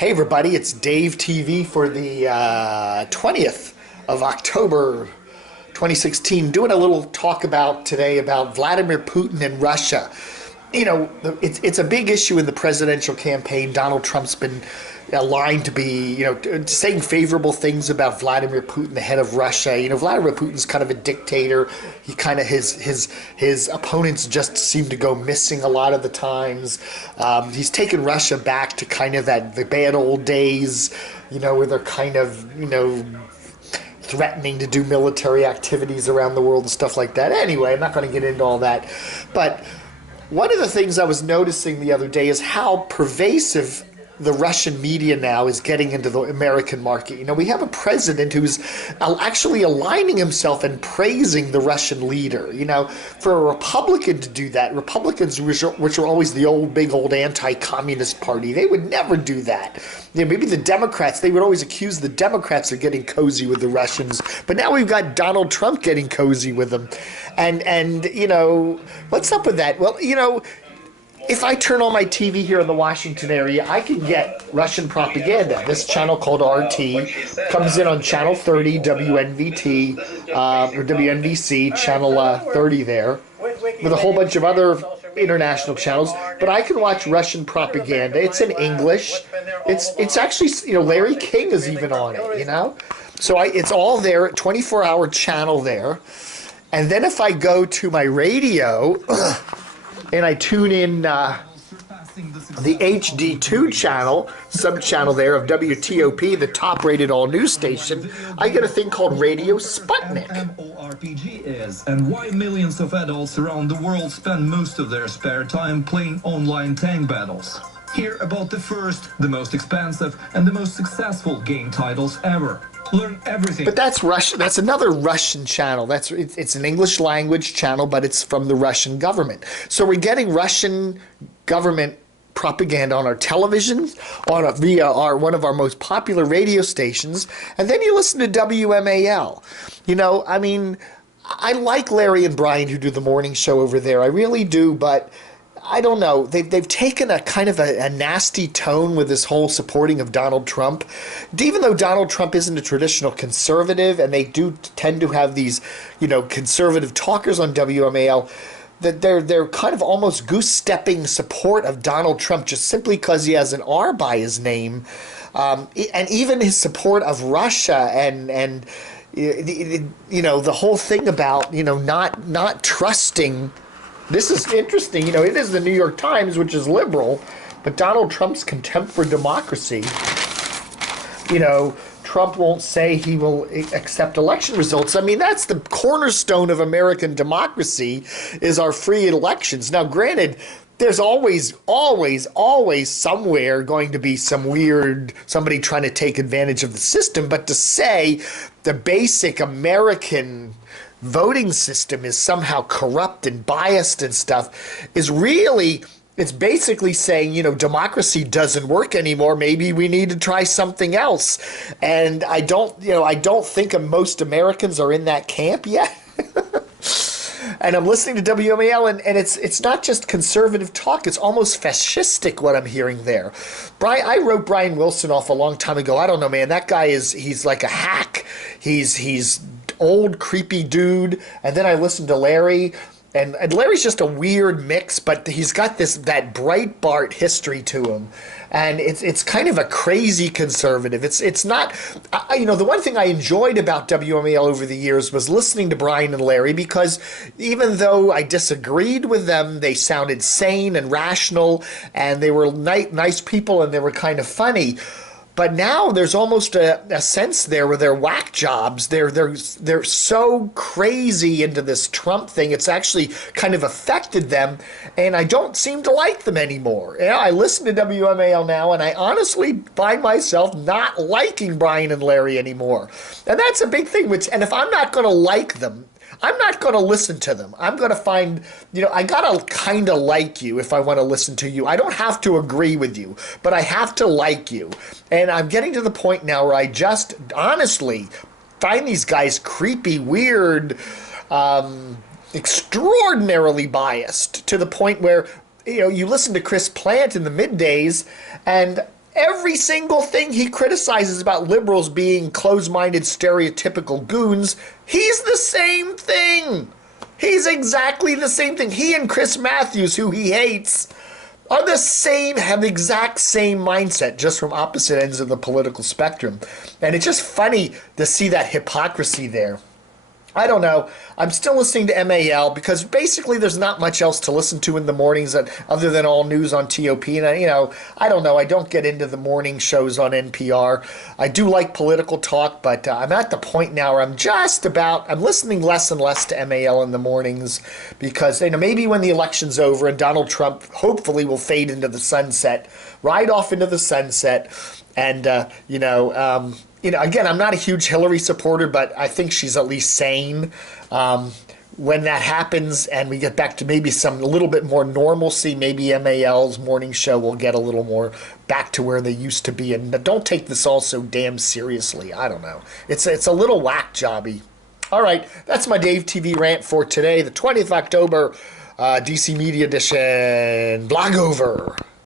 Hey everybody, it's Dave TV for the 20th of October 2016, doing a little talk today about Vladimir Putin and Russia. You know, it's a big issue in the presidential campaign. Donald Trump's been aligned to be, saying favorable things about Vladimir Putin, the head of Russia. Vladimir Putin's kind of a dictator. He kind of his opponents just seem to go missing a lot of the times. He's taken Russia back to kind of the bad old days, where they're kind of, threatening to do military activities around the world and stuff like that. Anyway, I'm not going to get into all that, but one of the things I was noticing the other day is how pervasive the Russian media now is getting into the American market. We have a president who's actually aligning himself and praising the Russian leader. For a Republican to do that, Republicans, which are always the big old anti-communist party, they would never do that. Maybe the Democrats, they would always accuse the Democrats of getting cozy with the Russians, but now we've got Donald Trump getting cozy with them. And what's up with that? Well, if I turn on my TV here in the Washington area, I can get Russian propaganda. This channel called RT comes in on channel 30, WNVT, or WNVC, channel 30 there, with a whole bunch of other international channels. But I can watch Russian propaganda. It's in English. It's actually, Larry King is even on it, So it's all there, 24-hour channel there. And then if I go to my radio and I tune in the HD2 channel, sub-channel there of WTOP, the top-rated all-news station, I get a thing called Radio Sputnik. MMORPG is, and why millions of adults around the world spend most of their spare time playing online tank battles. Hear about the first, the most expensive, and the most successful game titles ever. Learn everything. But that's Russian. That's another Russian channel. It's an English language channel, but it's from the Russian government. So we're getting Russian government propaganda on our television, via one of our most popular radio stations, and then you listen to WMAL. I like Larry and Brian who do the morning show over there. I really do, but I don't know. They've taken a kind of a nasty tone with this whole supporting of Donald Trump. Even though Donald Trump isn't a traditional conservative, and they do tend to have these, conservative talkers on WMAL, that they're kind of almost goose-stepping support of Donald Trump just simply because he has an R by his name, and even his support of Russia and the whole thing about not trusting. This is interesting. It is the New York Times, which is liberal, but Donald Trump's contempt for democracy. Trump won't say he will accept election results. That's the cornerstone of American democracy, is our free elections. Now, granted, there's always somewhere going to be somebody trying to take advantage of the system, but to say the basic American voting system is somehow corrupt and biased and stuff is really, it's basically saying, democracy doesn't work anymore. Maybe we need to try something else. And I don't think most Americans are in that camp yet. And I'm listening to WMAL, and it's not just conservative talk. It's almost fascistic what I'm hearing there. I wrote Brian Wilson off a long time ago. I don't know, man. That guy he's like a hack. He's old, creepy dude. And then I listened to Larry, and Larry's just a weird mix, but he's got that Breitbart history to him. And it's kind of a crazy conservative. It's not, the one thing I enjoyed about WMAL over the years was listening to Brian and Larry, because even though I disagreed with them, they sounded sane and rational, and they were nice people, and they were kind of funny. But now there's almost a sense there where they're whack jobs. They're so crazy into this Trump thing. It's actually kind of affected them, and I don't seem to like them anymore. I listen to WMAL now, and I honestly find myself not liking Brian and Larry anymore. And that's a big thing. And if I'm not going to like them, I'm not going to listen to them. I'm going to find, I got to kind of like you if I want to listen to you. I don't have to agree with you, but I have to like you. And I'm getting to the point now where I just honestly find these guys creepy, weird, extraordinarily biased, to the point where, you listen to Chris Plant in the middays, and Every single thing he criticizes about liberals being closed-minded, stereotypical goons, he's the same thing. He's exactly the same thing. He and Chris Matthews, who he hates, are the same, have the exact same mindset, just from opposite ends of the political spectrum. And it's just funny to see that hypocrisy there. I don't know. I'm still listening to MAL because basically there's not much else to listen to in the mornings other than all news on TOP. And, I don't know. I don't get into the morning shows on NPR. I do like political talk, but I'm at the point now where I'm listening less and less to MAL in the mornings because, maybe when the election's over and Donald Trump hopefully will fade into the sunset, ride off into the sunset, and, again, I'm not a huge Hillary supporter, but I think she's at least sane. When that happens and we get back to maybe a little bit more normalcy, maybe MAL's morning show will get a little more back to where they used to be. And don't take this all so damn seriously. I don't know. It's a little whack jobby. All right, that's my Dave TV rant for today, the 20th of October, DC Media Edition. Blog over.